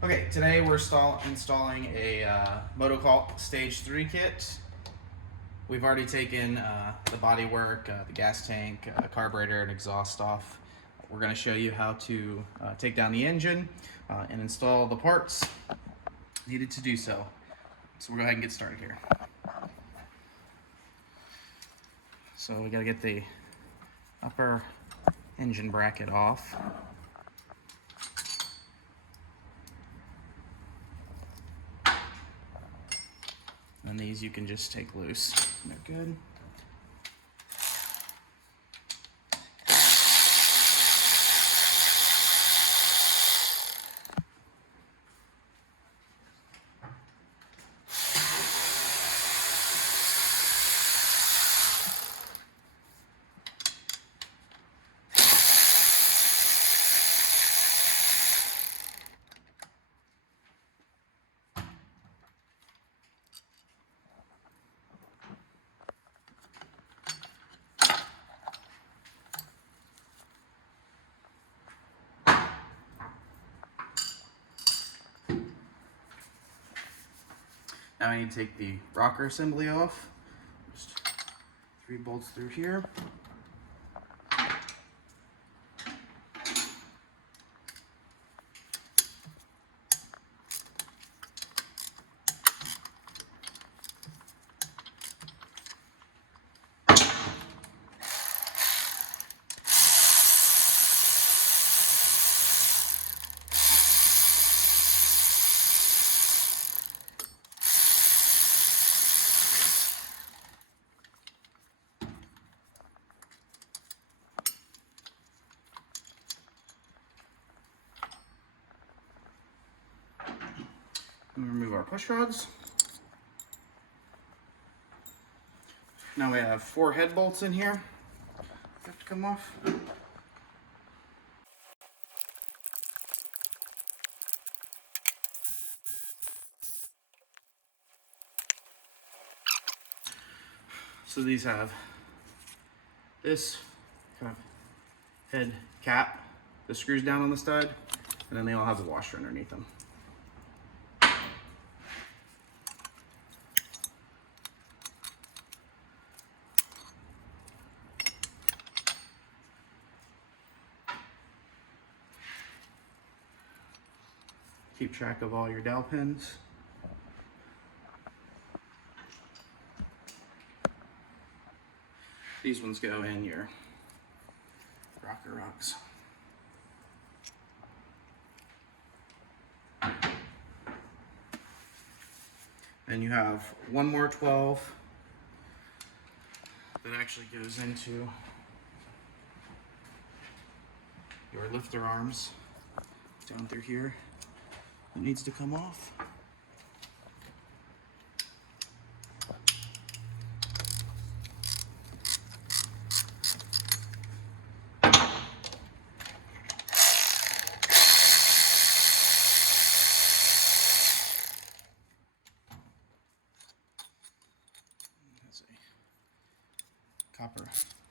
Okay, today we're installing a MotoCult Stage 3 kit. We've already taken the bodywork, the gas tank, carburetor, and exhaust off. We're going to show you how to take down the engine and install the parts needed to do so. So we'll go ahead and get started here. So we got to get the upper engine bracket off. And these you can just take loose. They're good. Now I need to take the rocker assembly off. Just 3 bolts through here. And remove our push rods. Now we have 4 head bolts in here. Have to come off. So these have this kind of head cap that screws down on the stud, and then they all have a washer underneath them. Keep track of all your dowel pins. These ones go in your rocker rocks. Then you have one more 12 that actually goes into your lifter arms down through here. It needs to come off. Has a copper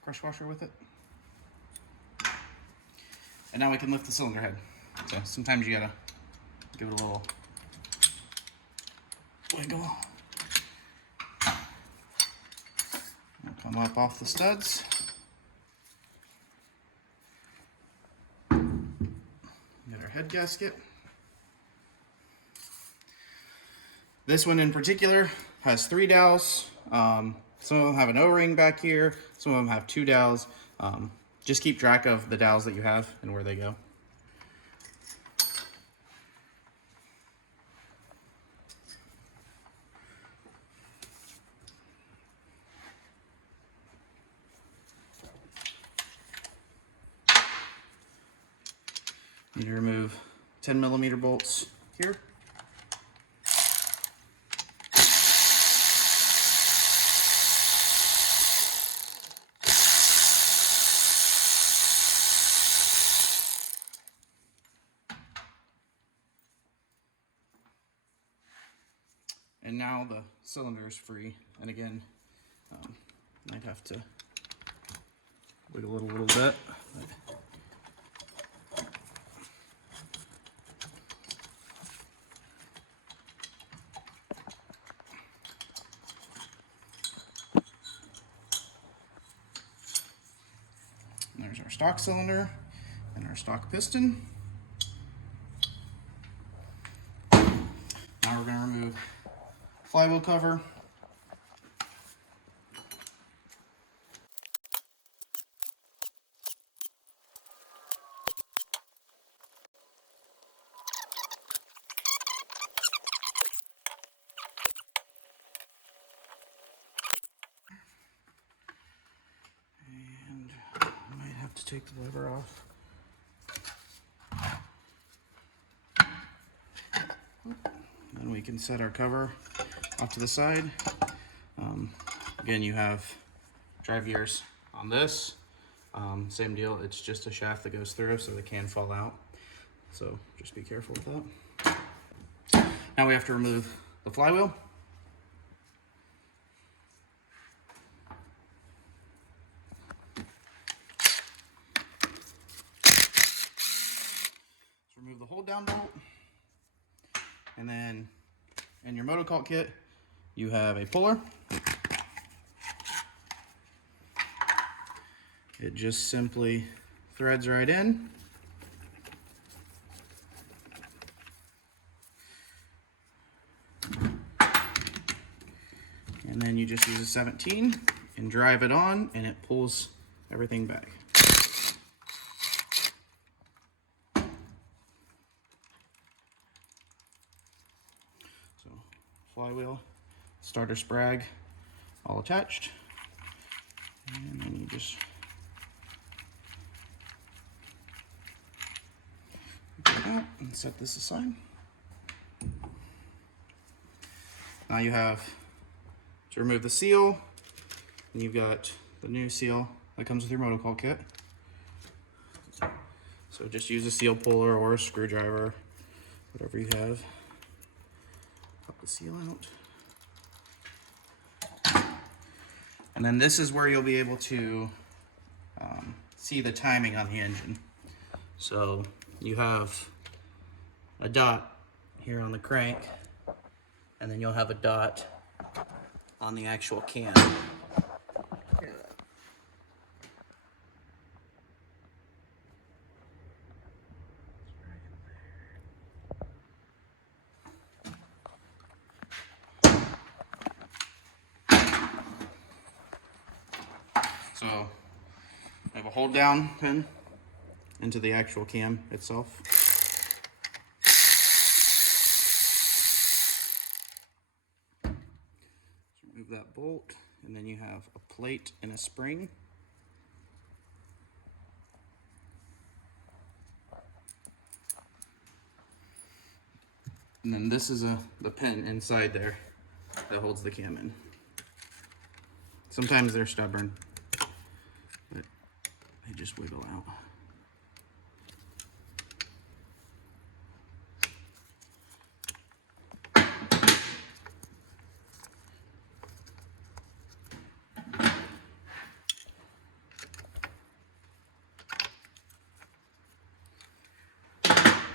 crush washer with it. And now we can lift the cylinder head. So sometimes you gotta give it a little wiggle. We'll come up off the studs. Get our head gasket. This one in particular has 3 dowels. Some of them have an O-ring back here. Some of them have 2 dowels. Just keep track of the dowels that you have and where they go. Need to remove 10mm bolts here. And now the cylinder is free. And again, might have to wiggle it a little bit. But And there's our stock cylinder and our stock piston. Now we're going to remove flywheel cover. And I might have to take the lever off. Then we can set our cover off to the side. Again, you have drive gears on this. Same deal, it's just a shaft that goes through, so they can fall out. So just be careful with that. Now we have to remove the flywheel. Let's remove the hold down bolt. And then in your MotoCult kit, you have a puller. It just simply threads right in. And then you just use a 17 and drive it on, and it pulls everything back. So flywheel, starter sprag, all attached. And then you just get it out and set this aside. Now you have to remove the seal, and you've got the new seal that comes with your MotoCult kit. So just use a seal puller or a screwdriver, whatever you have. Pop the seal out. And then this is where you'll be able to see the timing on the engine. So you have a dot here on the crank, and then you'll have a dot on the actual cam. So I have a hold down pin into the actual cam itself. Remove that bolt, and then you have a plate and a spring. And then this is the pin inside there that holds the cam in. Sometimes they're stubborn, but they just wiggle out.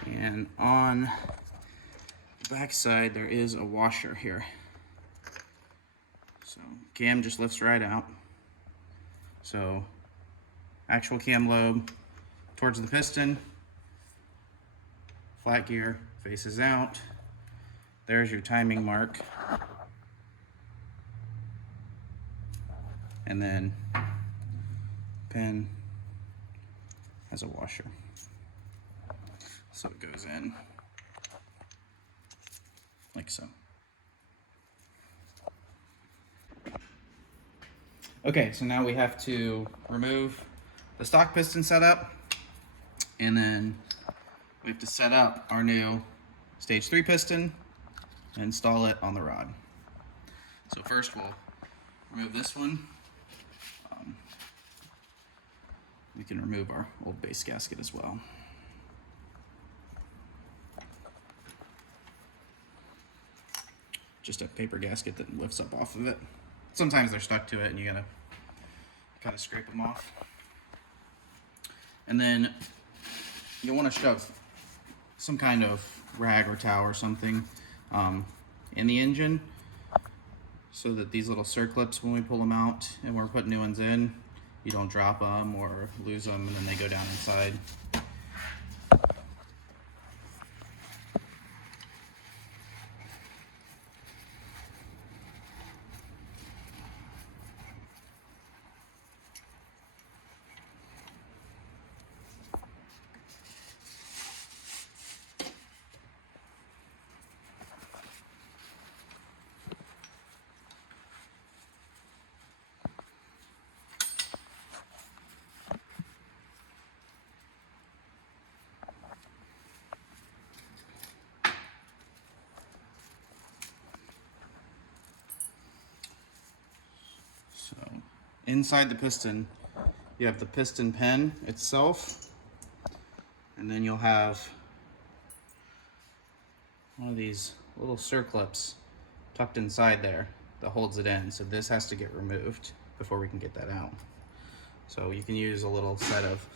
And on the back side, there is a washer here. So cam just lifts right out. So actual cam lobe towards the piston, flat gear faces out. There's your timing mark. And then pin has a washer. So it goes in like so. Okay, so now we have to remove the stock piston setup, and then we have to set up our new stage 3 piston and install it on the rod. So first we'll remove this one. We can remove our old base gasket as well. Just a paper gasket that lifts up off of it. Sometimes they're stuck to it and you gotta kind of scrape them off. And then you'll want to shove some kind of rag or towel or something in the engine so that these little circlips, when we pull them out and we're putting new ones in, you don't drop them or lose them and then they go down inside. So inside the piston, you have the piston pen itself, and then you'll have one of these little circlips tucked inside there that holds it in. So this has to get removed before we can get that out. So you can use a little set of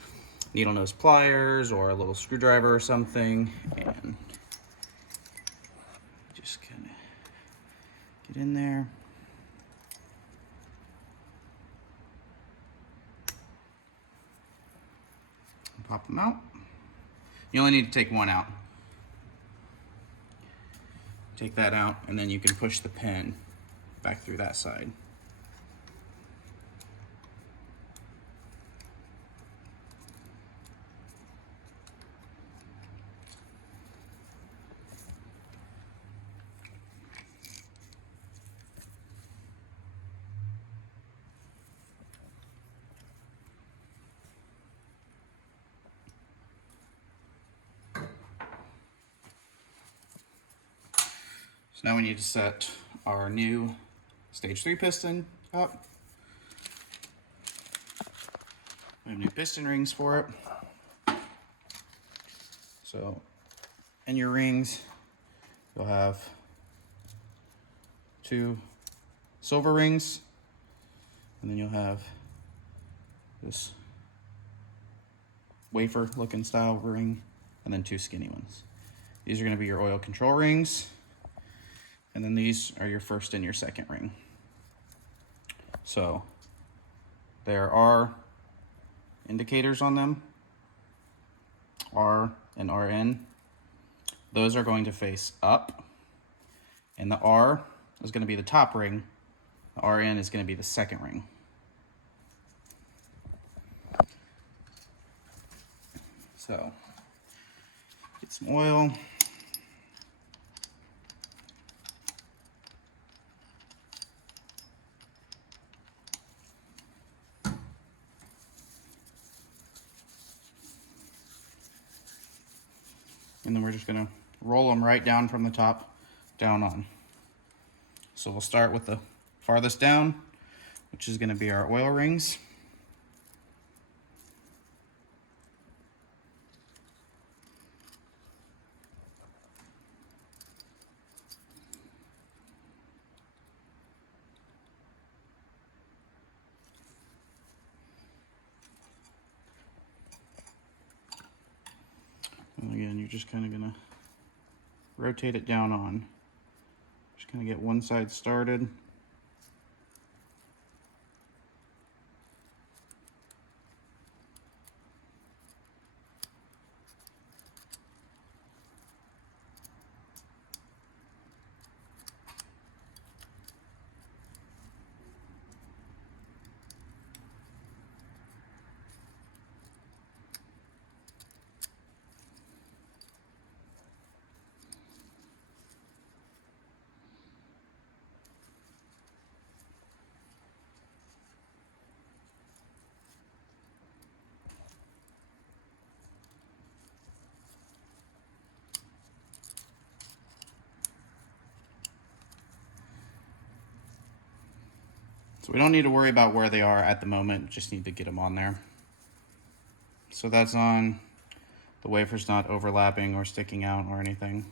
needle nose pliers or a little screwdriver or something, and just kind of get in there. And pop them out. You only need to take one out. Take that out, and then you can push the pin back through that side. So now we need to set our new stage 3 piston up. We have new piston rings for it. So in your rings, you'll have 2 silver rings, and then you'll have this wafer looking style ring, and then 2 skinny ones. These are going to be your oil control rings. And then these are your first and your second ring. So there are indicators on them, R and RN. Those are going to face up, and the R is going to be the top ring. The RN is going to be the second ring. So get some oil. And then we're just gonna roll them right down from the top down on. So we'll start with the farthest down, which is gonna be our oil rings. And again, you're just kind of gonna rotate it down on. Just kind of get one side started. So we don't need to worry about where they are at the moment, just need to get them on there. So that's on. The wafer's not overlapping or sticking out or anything.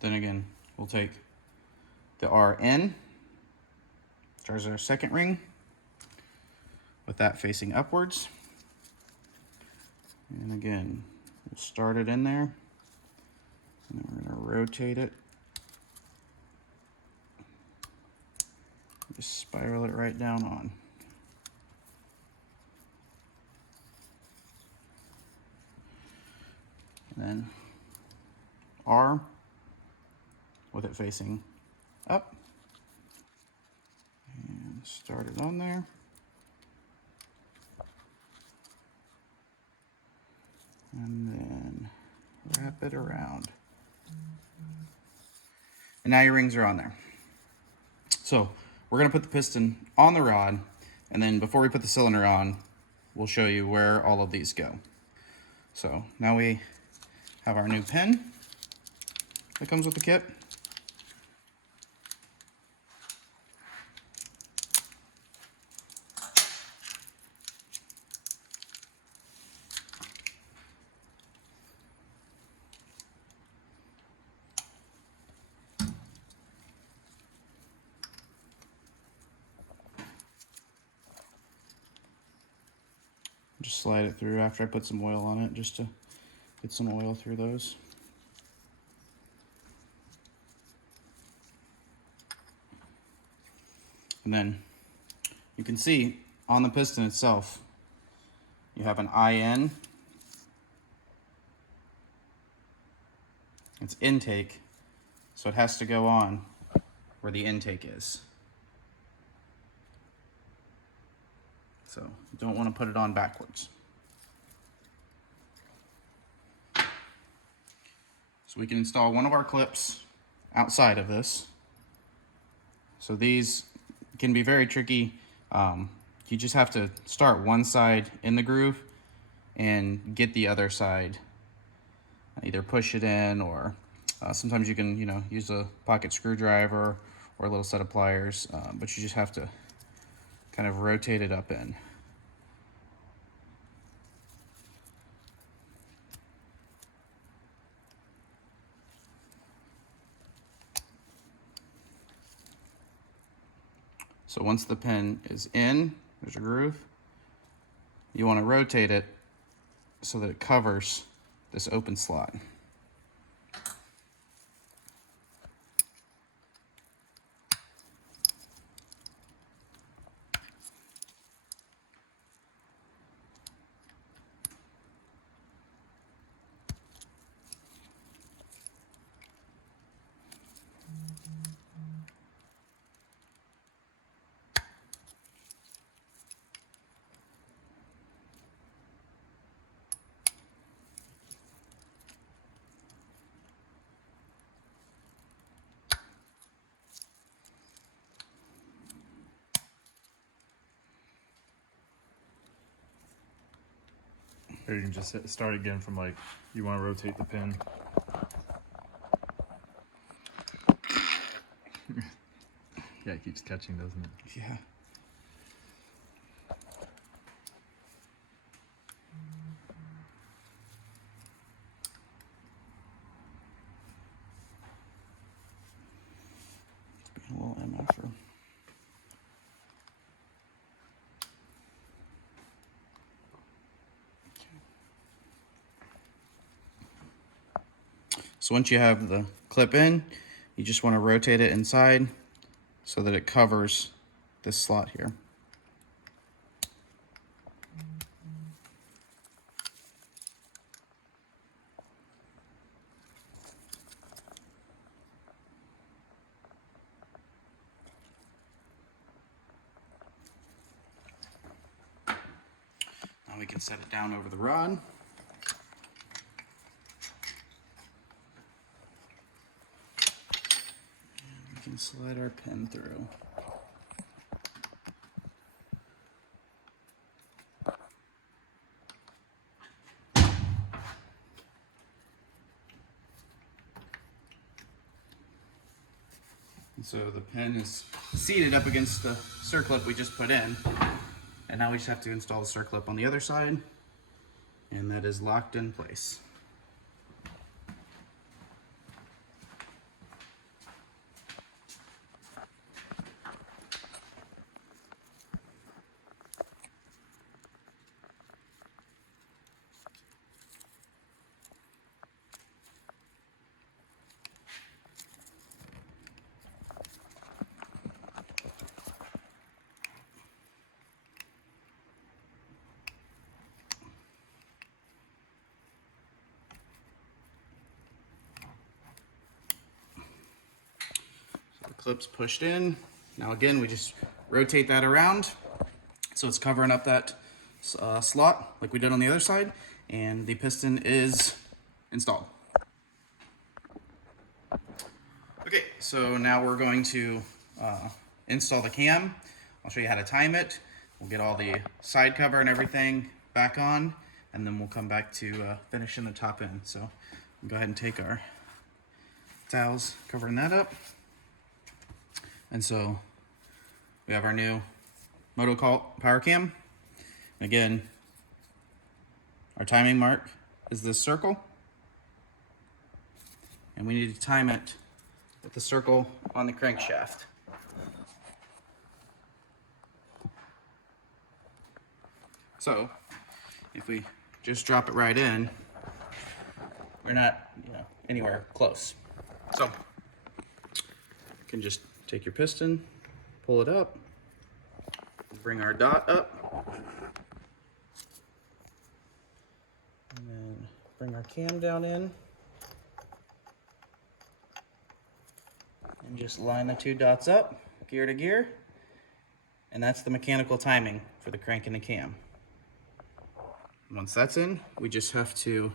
Then again, we'll take the RN, which is our second ring, with that facing upwards. And again, we'll start it in there, and then we're going to rotate it Just spiral it right down on. And then R with it facing up. And start it on there. And then wrap it around. And now your rings are on there. So we're gonna put the piston on the rod, and then before we put the cylinder on, we'll show you where all of these go. So now we have our new pin that comes with the kit. Just slide it through after I put some oil on it, just to get some oil through those. And then you can see on the piston itself, you have an IN. It's intake, so it has to go on where the intake is. So you don't want to put it on backwards. So we can install one of our clips outside of this. So these can be very tricky. You just have to start one side in the groove and get the other side. Either push it in, or sometimes you can, use a pocket screwdriver or a little set of pliers, but you just have to kind of rotate it up in. So once the pin is in, there's a groove, you want to rotate it so that it covers this open slot. Or you can just start again from you want to rotate the pin. Yeah, it keeps catching, doesn't it? Yeah. It's being a little MF'er. So once you have the clip in, you just want to rotate it inside so that it covers this slot here. Now we can set it down over the rod. We can slide our pin through. And so the pin is seated up against the circlip we just put in. And now we just have to install the circlip on the other side, and that is locked in place. clips pushed in. Now again, we just rotate that around so it's covering up that slot like we did on the other side, and the piston is installed. Okay, so now we're going to install the cam. I'll show you how to time it. We'll get all the side cover and everything back on, and then we'll come back to finishing the top end. So we'll go ahead and take our towels covering that up. And so we have our new MotoCult power cam. Again, our timing mark is this circle, and we need to time it with the circle on the crankshaft. So if we just drop it right in, we're not, anywhere close. So you can just take your piston, pull it up, bring our dot up, and then bring our cam down in, and just line the two dots up, gear to gear, and that's the mechanical timing for the crank and the cam. Once that's in, we just have to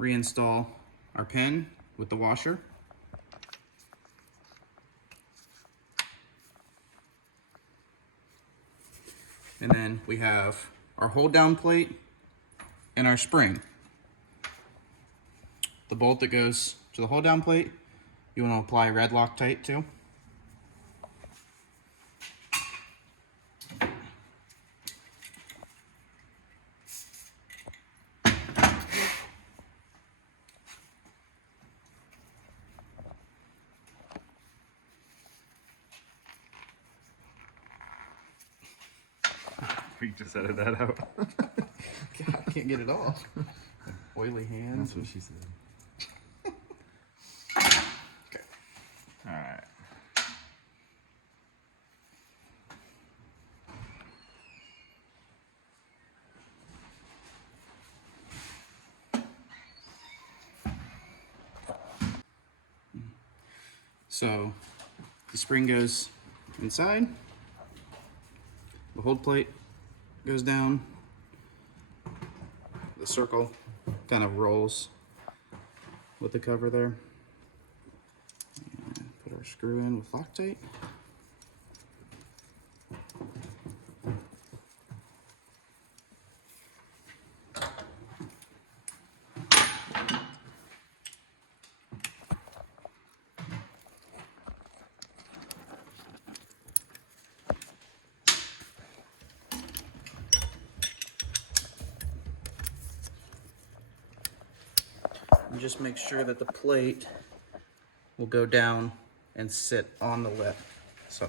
reinstall our pin with the washer. And then we have our hold down plate and our spring. The bolt that goes to the hold down plate, you want to apply red Loctite to. We just edited that out. God, I can't get it off. Oily hands. That's what she said. Okay. All right. So the spring goes inside, the hold plate goes down, the circle kind of rolls with the cover there. And put our screw in with Loctite. And just make sure that the plate will go down and sit on the lip. So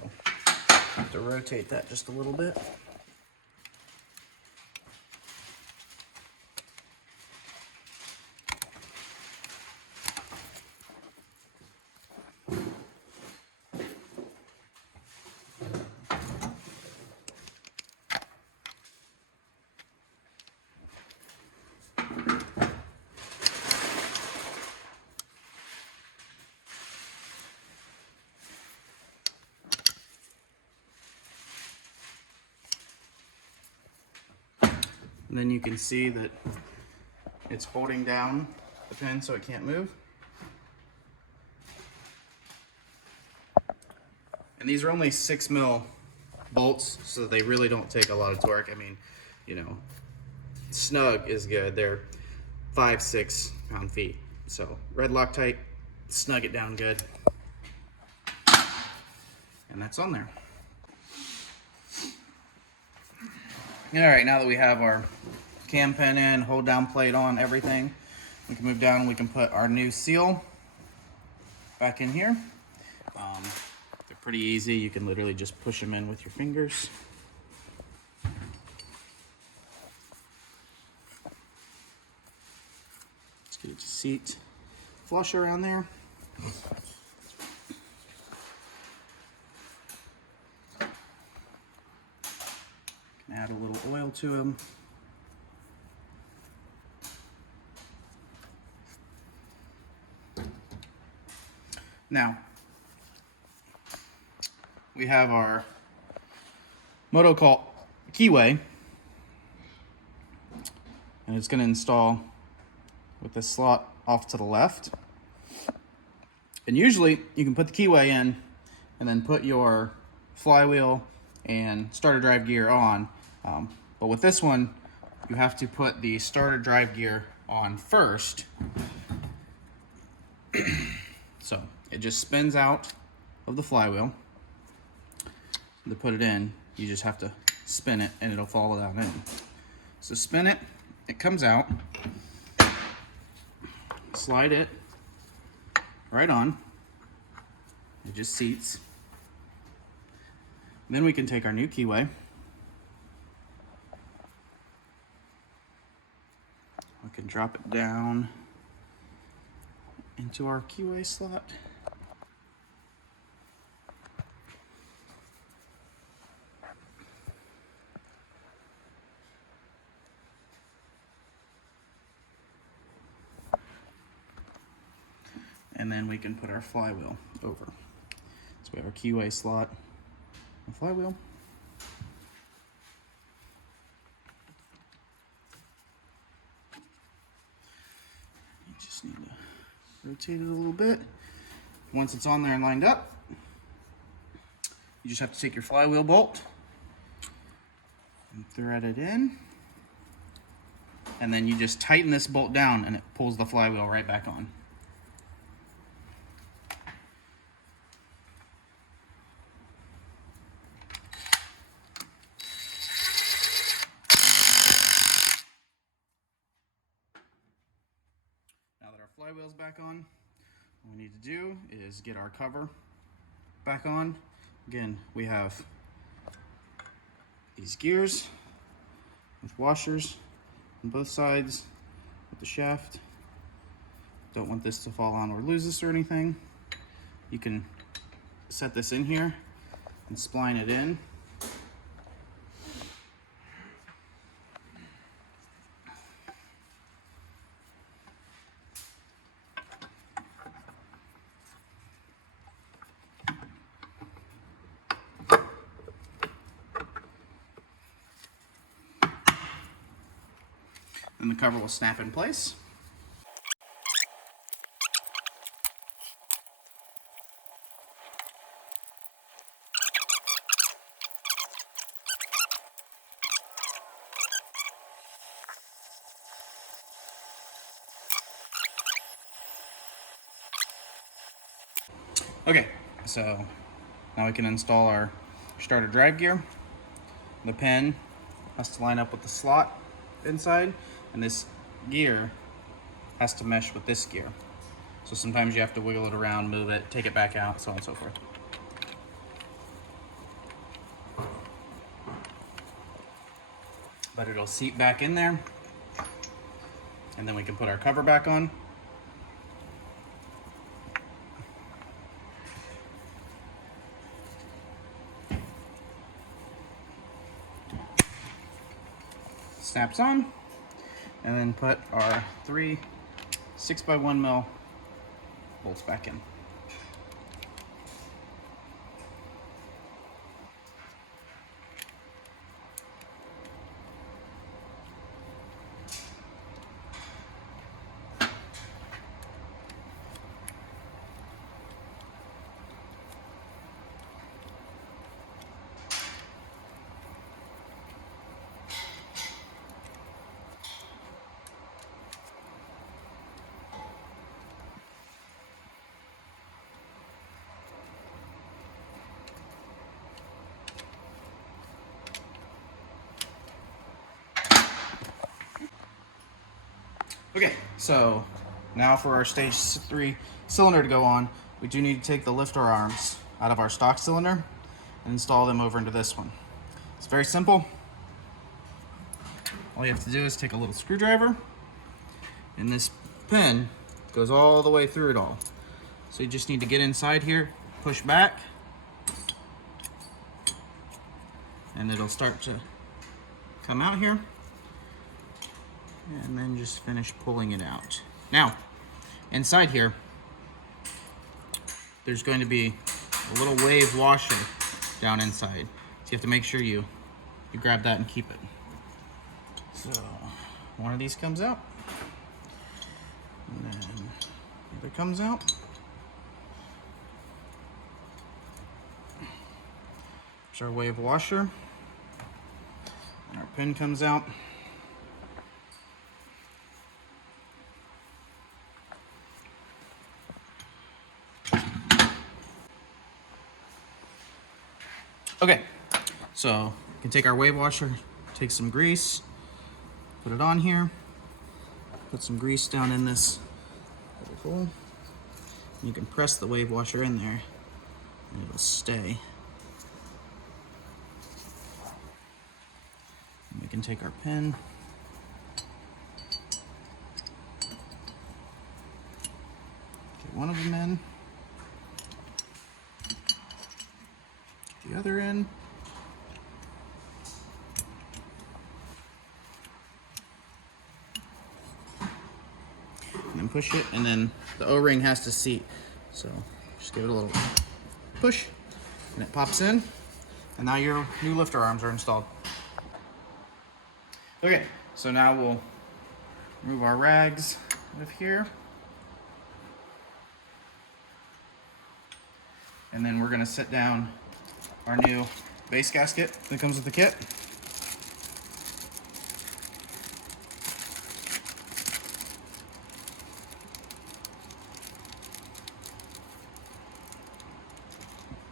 I have to rotate that just a little bit. And then you can see that it's holding down the pin so it can't move. And these are only 6mm bolts, so they really don't take a lot of torque. I mean, snug is good. They're 5-6 pound-feet. So red Loctite, snug it down good. And that's on there. All right, now that we have our cam pin in, hold down plate on, everything, we can move down and we can put our new seal back in here. They're pretty easy. You can literally just push them in with your fingers. Let's get it to seat flush around there. Add a little oil to them. Now, we have our MotoCult keyway, and it's going to install with this slot off to the left. And usually you can put the keyway in and then put your flywheel and starter drive gear on. But with this one, you have to put the starter drive gear on first. So it just spins out of the flywheel. To put it in, you just have to spin it and it'll fall down in. So spin it, it comes out. Slide it right on. It just seats. Then we can take our new keyway. We can drop it down into our keyway slot. And then we can put our flywheel over. So we have our keyway slot, the flywheel. You just need to rotate it a little bit. Once it's on there and lined up, you just have to take your flywheel bolt and thread it in. And then you just tighten this bolt down and it pulls the flywheel right back on. Now that our flywheel's back on, what we need to do is get our cover back on. Again, we have these gears with washers on both sides with the shaft. Don't want this to fall on or lose this or anything. You can set this in here and spline it in. And the cover will snap in place. Okay, so now we can install our starter drive gear. The pin has to line up with the slot inside, and this gear has to mesh with this gear. So sometimes you have to wiggle it around, move it, take it back out, so on and so forth. But it'll seat back in there, and then we can put our cover back on. Snaps on, and then put our 3 6x1mm bolts back in. Okay, so now for our stage 3 cylinder to go on, we do need to take the lifter arms out of our stock cylinder and install them over into this one. It's very simple. All you have to do is take a little screwdriver, and this pin goes all the way through it all. So you just need to get inside here, push back, and it'll start to come out here. And then just finish pulling it out. Now, inside here, there's going to be a little wave washer down inside. So you have to make sure you grab that and keep it. So one of these comes out, and then the other comes out. There's our wave washer, and our pin comes out. Okay, so we can take our wave washer, take some grease, put it on here, put some grease down in this little hole. You can press the wave washer in there and it'll stay. And we can take our pin, get one of them in, get the other in. And then push it, and then the O-ring has to seat. So just give it a little push, and it pops in, and now your new lifter arms are installed. Okay, so now we'll remove our rags out of here. And then we're gonna set down our new base gasket that comes with the kit.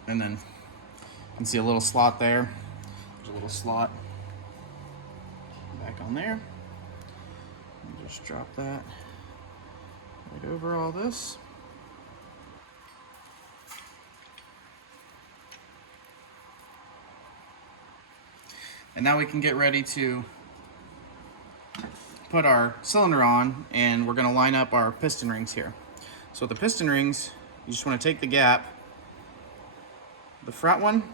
And then you can see a little slot there. There's a little slot back on there. And just drop that right over all this. And now we can get ready to put our cylinder on, and we're going to line up our piston rings here. So with the piston rings, you just want to take the gap, the front one,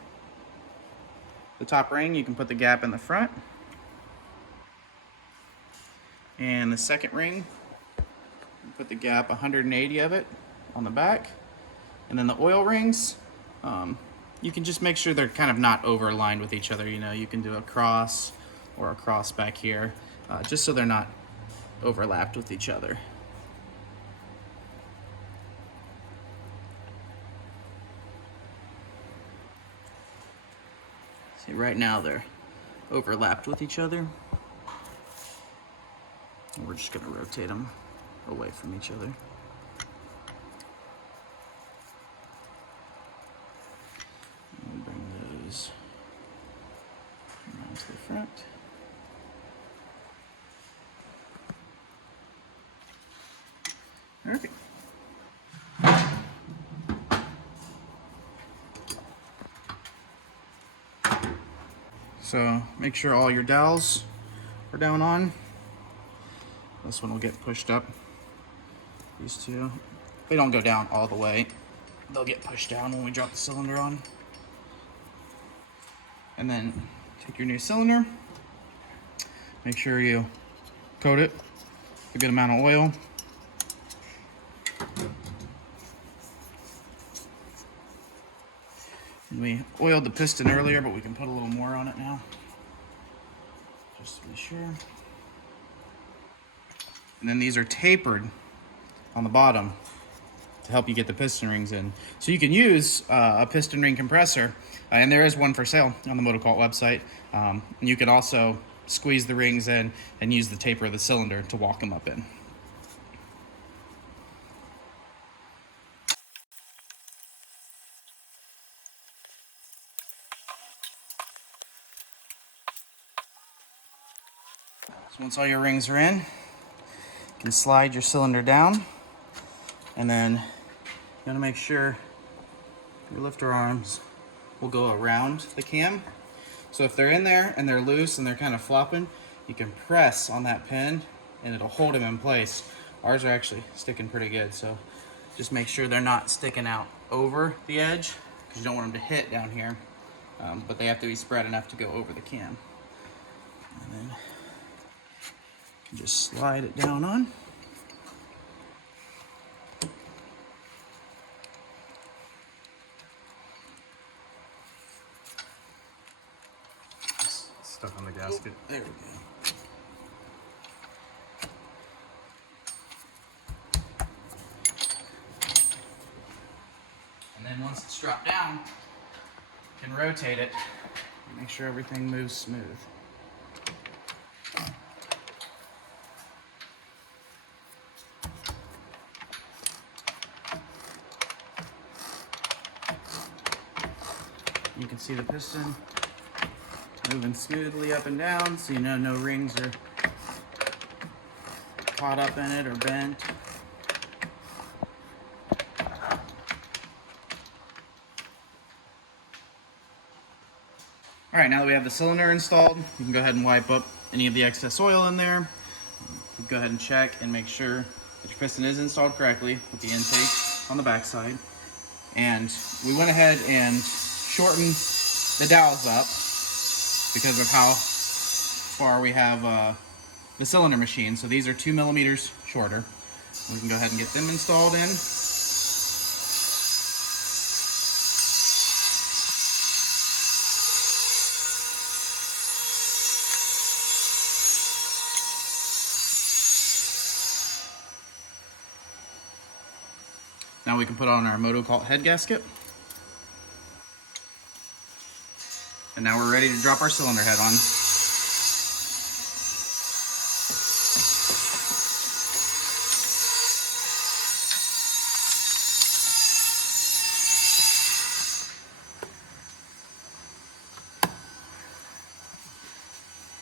the top ring, you can put the gap in the front, and the second ring, you put the gap 180 of it on the back. And then the oil rings, you can just make sure they're kind of not overlined with each other. You know, you can do a cross or a cross back here, just so they're not overlapped with each other. See, right now they're overlapped with each other. And we're just gonna rotate them away from each other. And bring those around to the front. Perfect. So make sure all your dowels are down on. This one will get pushed up. These two, they don't go down all the way. They'll get pushed down when we drop the cylinder on. And then take your new cylinder. Make sure you coat it with a good amount of oil. And we oiled the piston earlier, but we can put a little more on it now, just to be sure. And then these are tapered on the bottom to help you get the piston rings in. So you can use a piston ring compressor, and there is one for sale on the MotoCult website. And you can also squeeze the rings in and use the taper of the cylinder to walk them up in. So once all your rings are in, you can slide your cylinder down, and then you gotta make sure your lifter arms will go around the cam. So if they're in there and they're loose and they're kind of flopping, you can press on that pin and it'll hold them in place. Ours are actually sticking pretty good, so just make sure they're not sticking out over the edge, because you don't want them to hit down here, but they have to be spread enough to go over the cam. And then you can just slide it down on. stuck on the gasket. There we go. And then once it's dropped down, you can rotate it and make sure everything moves smooth. You can see the piston moving smoothly up and down, so you know no rings are caught up in it or bent. All right, now that we have the cylinder installed, you can go ahead and wipe up any of the excess oil in there. You can go ahead and check and make sure that your piston is installed correctly with the intake on the back side. And we went ahead and shortened the dowels up because of how far we have the cylinder machine. So these are 2 millimeters shorter. We can go ahead and get them installed in. Now we can put on our MotoCult head gasket. And now we're ready to drop our cylinder head on.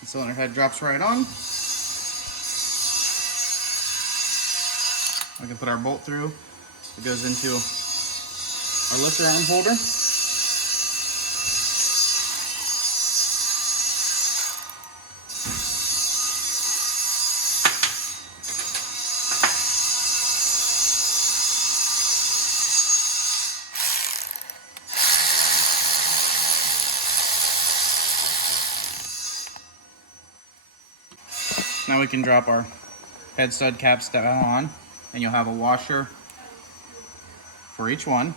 The cylinder head drops right on. We can put our bolt through. It goes into our lifter arm holder. Now we can drop our head stud caps down on, and you'll have a washer for each one.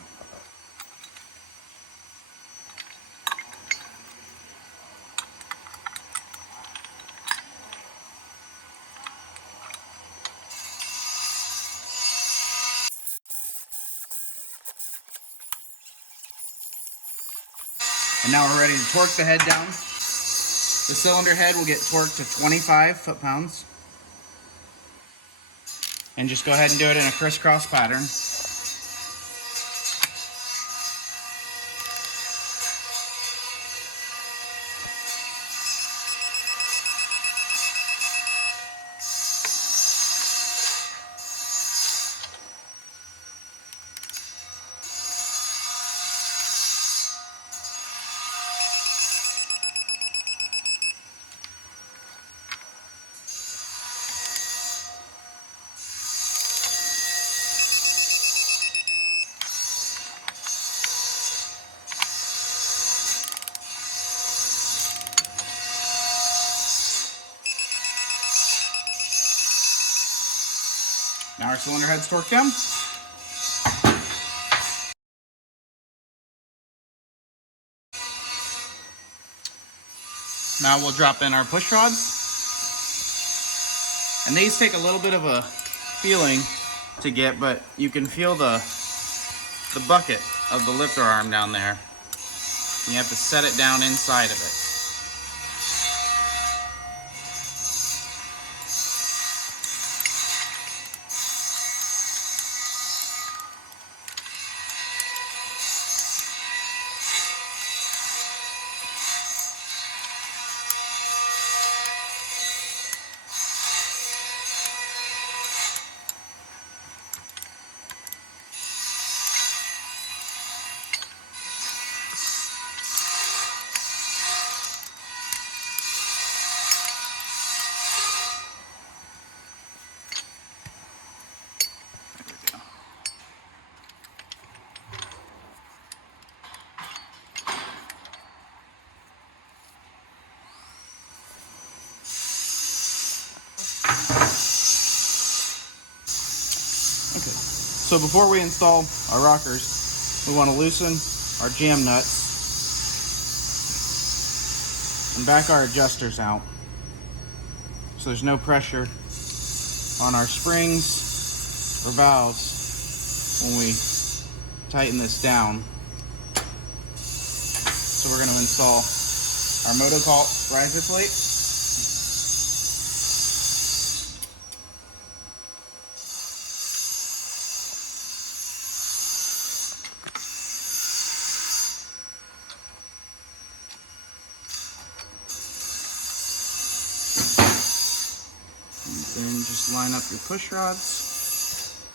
And now we're ready to torque the head down. The cylinder head will get torqued to 25 foot-pounds. And just go ahead and do it in a crisscross pattern. Now our cylinder head's torqued down. Now we'll drop in our push rods. And these take a little bit of a feeling to get, but you can feel the bucket of the lifter arm down there. You have to set it down inside of it. So before we install our rockers, we want to loosen our jam nuts and back our adjusters out. So there's no pressure on our springs or valves when we tighten this down. So we're going to install our MotoCult riser plate. And then just line up your push rods.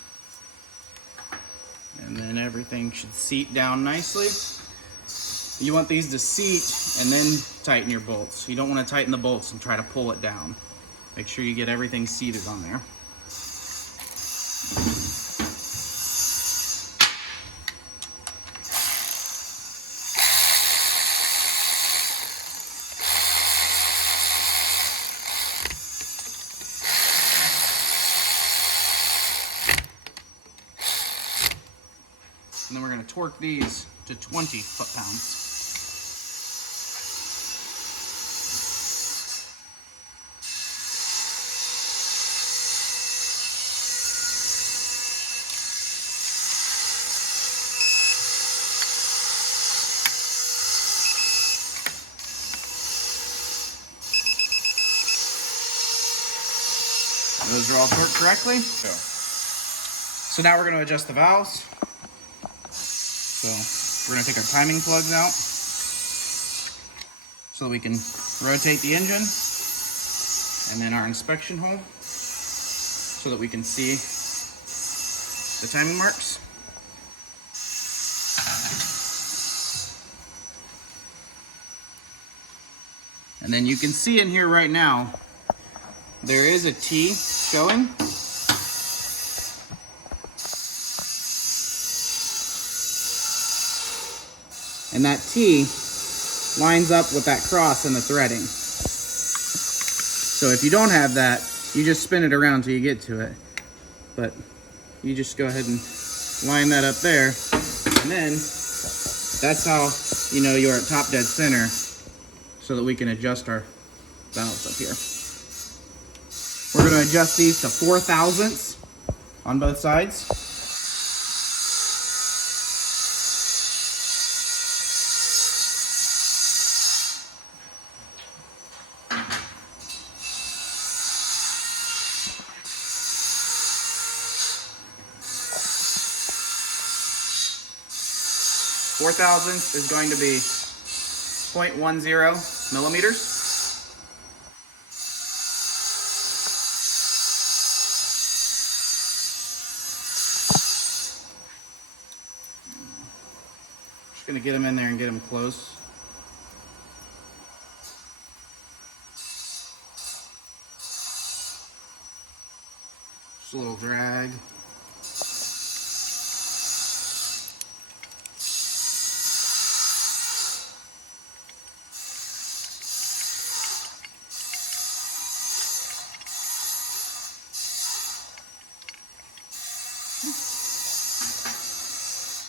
And then everything should seat down nicely. You want these to seat and then tighten your bolts. You don't want to tighten the bolts and try to pull it down. Make sure you get everything seated on there. And then we're going to torque these to 20 foot-pounds. Those are all torqued correctly. Yeah. So now we're going to adjust the valves. So we're going to take our timing plugs out so that we can rotate the engine, and then our inspection hole so that we can see the timing marks. And then you can see in here right now, there is a T showing. And that T lines up with that cross in the threading. So if you don't have that, you just spin it around till you get to it. But you just go ahead and line that up there. And then that's how you know you're at top dead center, so that we can adjust our valves up here. We're going to adjust these to 4 thousandths on both sides. Four thousandths is going to be 0.10 millimeters. Just going to get them in there and get them close. Just a little drag.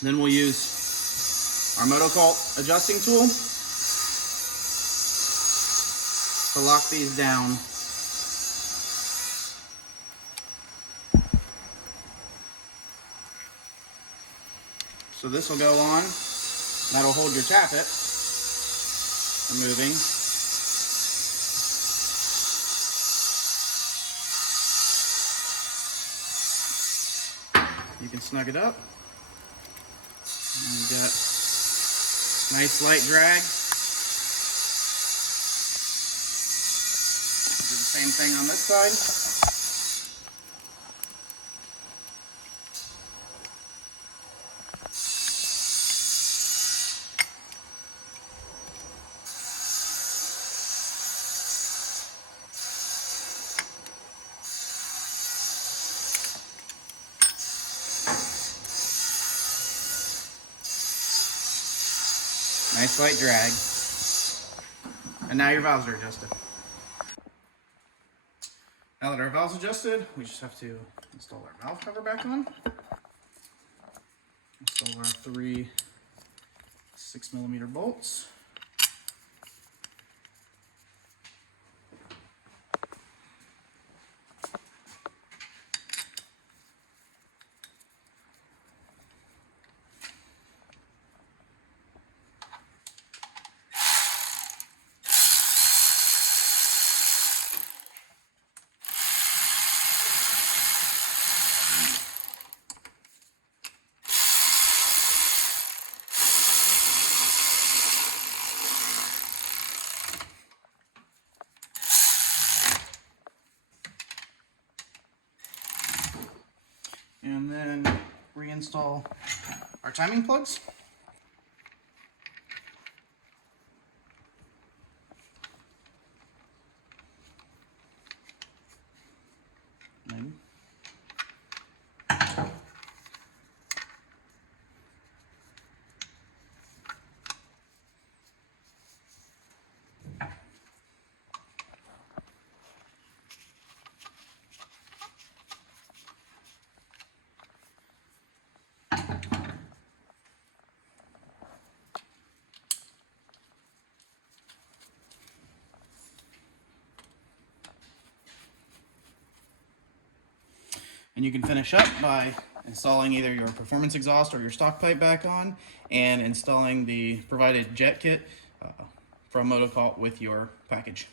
Then we'll use our MotoCult adjusting tool to lock these down. So this will go on. That'll hold your tappet from moving. You can snug it up. And got nice light drag. Do the same thing on this side. Nice light drag. And now your valves are adjusted. Now that our valves adjusted, we just have to install our valve cover back on. Install our 3 6mm bolts. And then reinstall our timing plugs. And you can finish up by installing either your performance exhaust or your stock pipe back on, and installing the provided jet kit from MotoCult with your package.